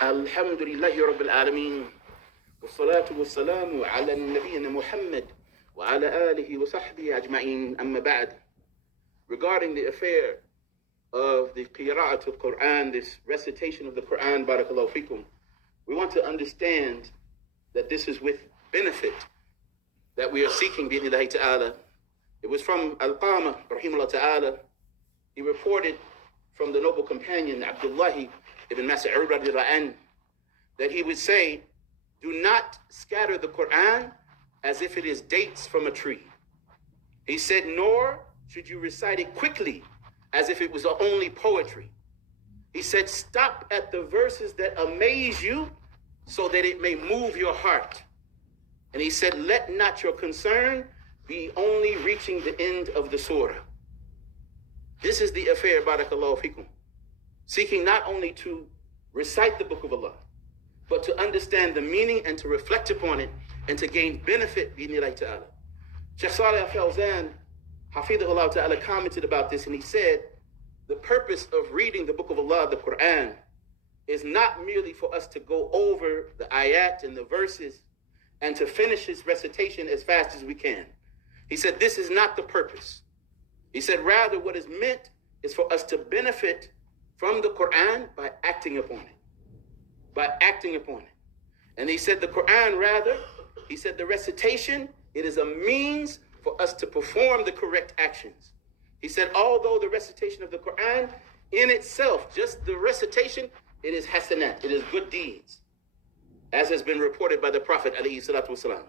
Alhamdulillahi Rabbil Alameen. والصلاة والسلام على نبينا محمد وعلى آله وصحبه أجمعين أما بعد. Regarding the affair of the qira'at al-Quran, this recitation of the Quran, barakallahu fikum, we want to understand that this is with benefit that we are seeking bi'idhnillahi ta'ala. It was from Al-Qama, rahimahullah ta'ala. He reported from the noble companion Abdullah ibn Mas'ud radiyallahu anhu that he would say, do not scatter the Quran as if it is dates from a tree. He said, nor should you recite it quickly as if it was only poetry. He said, stop at the verses that amaze you so that it may move your heart. And he said, let not your concern be only reaching the end of the surah. This is the affair, barakallahu fikum. Seeking not only to recite the book of Allah, but to understand the meaning and to reflect upon it and to gain benefit, bi'idhnillahi ta'ala. Shaykh Salih al-Fawzan, hafidhahullah ta'ala, commented about this, and he said, the purpose of reading the book of Allah, the Quran, is not merely for us to go over the ayat and the verses and to finish his recitation as fast as we can. He said, this is not the purpose. He said, rather, what is meant is for us to benefit from the Quran by acting upon it. By acting upon it. And he said the Quran, rather, he said the recitation, it is a means for us to perform the correct actions. He said, although the recitation of the Quran in itself, just the recitation, it is hasanat, it is good deeds, as has been reported by the Prophet ﷺ.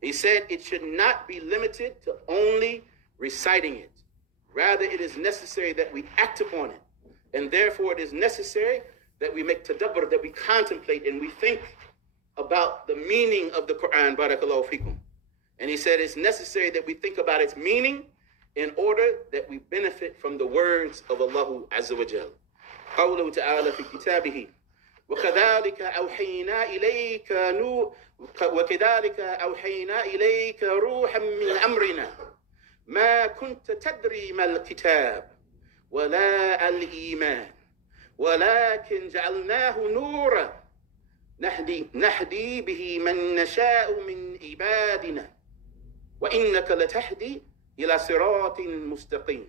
He said it should not be limited to only reciting it. Rather, it is necessary that we act upon it. And therefore, it is necessary that we make tadabbur, that we contemplate and we think about the meaning of the Quran, barakallahu fikum. And he said it's necessary that we think about its meaning in order that we benefit from the words of Allah Azza wa Jal. قوله تعالى في كتابه وكذلك أوحينا إليك روحا من أمرنا ما كنت تدري ما الكتاب ولا الإيمان ولكن جعلناه نورا نهدي به من نشاء من عبادنا وإنك لتهدي إلى صراط مستقيم.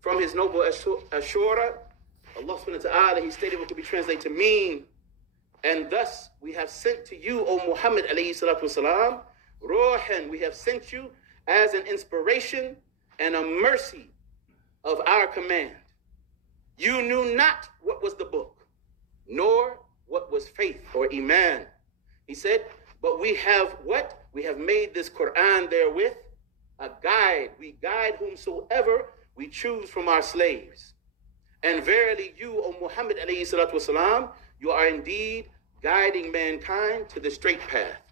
From his noble Ashura, Allah subhanahu wa ta'ala, he stated what could be translated to mean, and thus we have sent to you, O Muhammad alayhi salatu wasalam, Ruhan, we have sent you as an inspiration and a mercy of our command. You knew not what was the book, nor what was faith or iman. He said, but we have what? We have made this Quran therewith a guide. We guide whomsoever we choose from our slaves. And verily you, O Muhammad alayhi salatu wasalam, you are indeed guiding mankind to the straight path.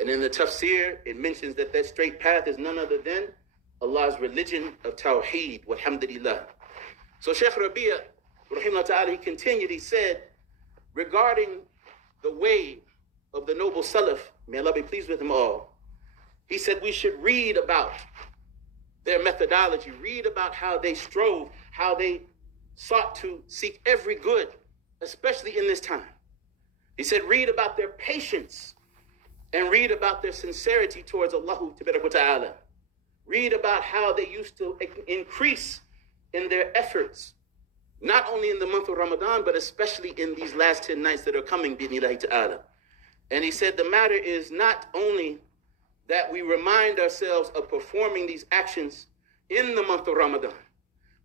And in the tafsir, it mentions that that straight path is none other than Allah's religion of Tawheed, walhamdulillah. So Shaykh Rabi'a, rahimahullah ta'ala, he continued, he said, regarding the way of the noble Salaf, may Allah be pleased with them all, he said we should read about their methodology, read about how they strove, how they sought to seek every good, especially in this time. He said, read about their patience and read about their sincerity towards Allah Ta'ala. Read about how they used to increase in their efforts, not only in the month of Ramadan, but especially in these last 10 nights that are coming, bi'idhnillahi ta'ala. And he said the matter is not only that we remind ourselves of performing these actions in the month of Ramadan,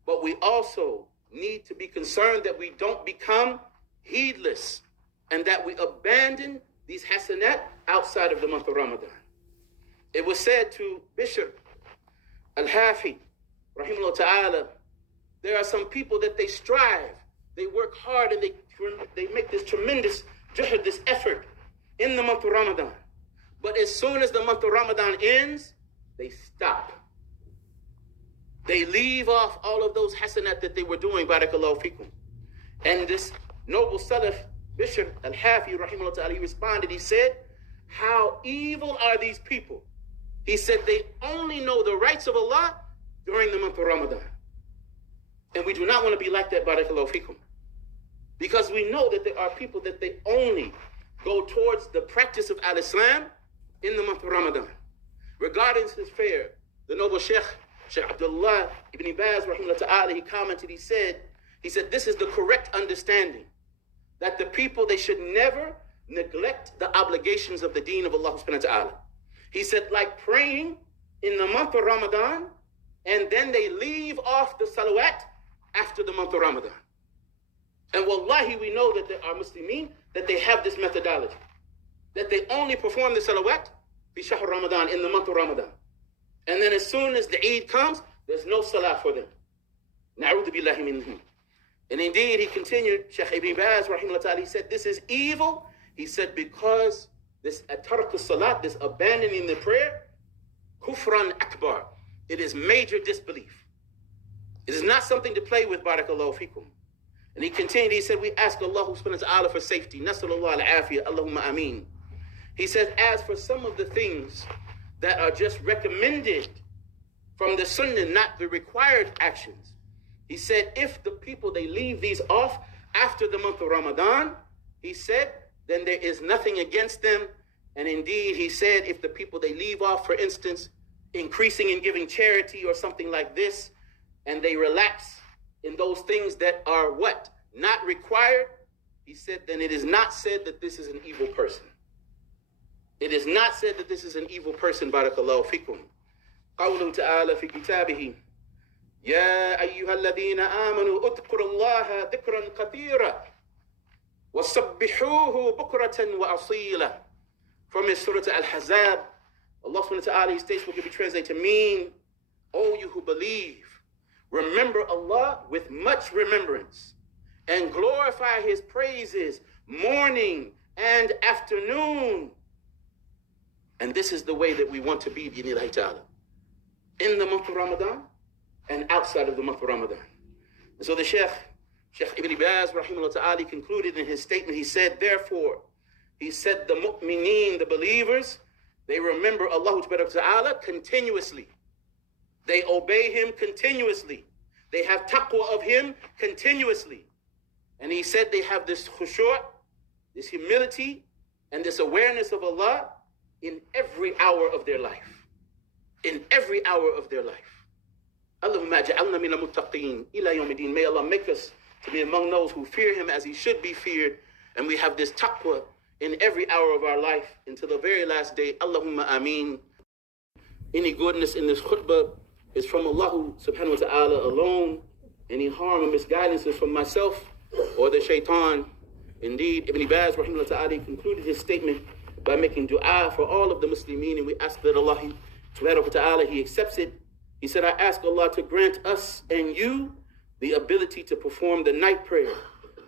but we also need to be concerned that we don't become heedless and that we abandon these hasanat outside of the month of Ramadan. It was said to Bishr al-Hafi, rahimahullah ta'ala, there are some people that they strive, they work hard, and they make this tremendous juhd, this effort in the month of Ramadan. But as soon as the month of Ramadan ends, they stop. They leave off all of those hasanat that they were doing, barakallahu fikum. And this noble Salaf, Bishr al-Hafi, rahimahullah ta'ala, he responded, he said, how evil are these people? He said they only know the rights of Allah during the month of Ramadan. And we do not want to be like that, barakallahu fikum. Because we know that there are people that they only go towards the practice of al-Islam in the month of Ramadan. Regarding his fair, the noble Sheikh Abdullah ibn Baz, rahimahullah ta'ala, he commented, he said, this is the correct understanding, that the people, they should never neglect the obligations of the deen of Allah subhanahu wa ta'ala. He said, like praying in the month of Ramadan, and then they leave off the salawat after the month of Ramadan. And wallahi, we know that there are Muslimin, that they have this methodology, that they only perform the salawat fi shahr Ramadan, in the month of Ramadan. And then as soon as the Eid comes, there's no salah for them. Na'udhu billahi minhum. And indeed, he continued, Shaykh Ibn Baz, rahimahullah ta'ala, he said, this is evil. He said, because this tark salat, this abandoning the prayer, kufran akbar, it is major disbelief. It is not something to play with, barakallahu fikum. And he continued, he said, we ask Allah subhanahu wa ta'ala for safety. Nasallallahu al-afiyah, Allahumma ameen. He says, as for some of the things that are just recommended from the sunnah, not the required actions, he said, if the people, they leave these off after the month of Ramadan, he said, then there is nothing against them. And indeed, he said, if the people, they leave off, for instance, increasing in giving charity or something like this, and they relax in those things that are what? Not required, he said, then it is not said that this is an evil person. It is not said that this is an evil person, barakallahu fikum. قوله تعالى في كتابه يا أيها الذين آمنوا اذكروا الله ذكرا كثيرا وسبحوه بكرة وأصيلا. From his Surah Al-Ahzab, Allah subhanahu wa ta'ala, he states, what can be translated to mean, O you who believe, remember Allah with much remembrance, and glorify his praises morning and afternoon. And this is the way that we want to be, bi'idhnillahi ta'ala, in the month of Ramadan and outside of the month of Ramadan. And so the Sheikh Ibn Baz, rahimahullah ta'ala, concluded in his statement, he said, therefore, he said, the mu'mineen, the believers, they remember Allah ta'ala continuously. They obey him continuously. They have taqwa of him continuously. And he said they have this khushu', this humility, and this awareness of Allah in every hour of their life. In every hour of their life. Allahumma ja'alna min al-muttaqeen ila yawmiddin. May Allah make us to be among those who fear him as he should be feared. And we have this taqwa in every hour of our life until the very last day. Allahumma ameen. Any goodness in this khutbah is from Allah subhanahu wa ta'ala alone. Any harm or misguidance is from myself or the shaitan. Indeed, Ibn Baz rahimahullah ta'ala concluded his statement by making dua for all of the Muslimin, and we ask that Allah subhanahu wa ta'ala, he accepts it. He said, I ask Allah to grant us and you the ability to perform the night prayer,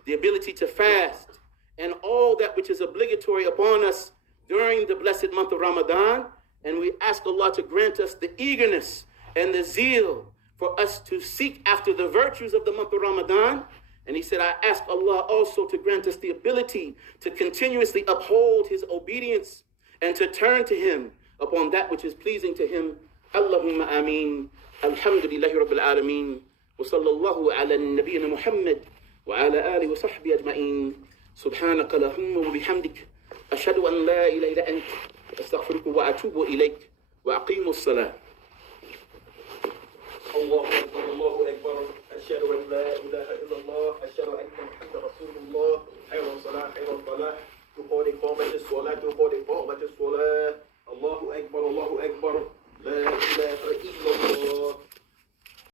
the ability to fast, and all that which is obligatory upon us during the blessed month of Ramadan. And we ask Allah to grant us the eagerness and the zeal for us to seek after the virtues of the month of Ramadan. And he said, I ask Allah also to grant us the ability to continuously uphold his obedience and to turn to him upon that which is pleasing to him. Allahumma ameen. Alhamdulillahi Rabbil Alameen. Wa sallallahu ala nabiyyina Muhammad wa ala alihi wa sahbihi ajma'in. Subhanaka Allahumma wa bihamdik. Ashhadu an la ilaha illa ant. Astaghfiruka wa atubu ilayk. Wa aqimu as-salah. Allahu Akbar, Allahu Akbar. Ashhadu an la ilaha illallah. Ashhadu anna Muhammadan Rasulullah. Hayya ala salah, hayya ala falah. تقول إقامة الصلاة، تقول إقامة الصلاة.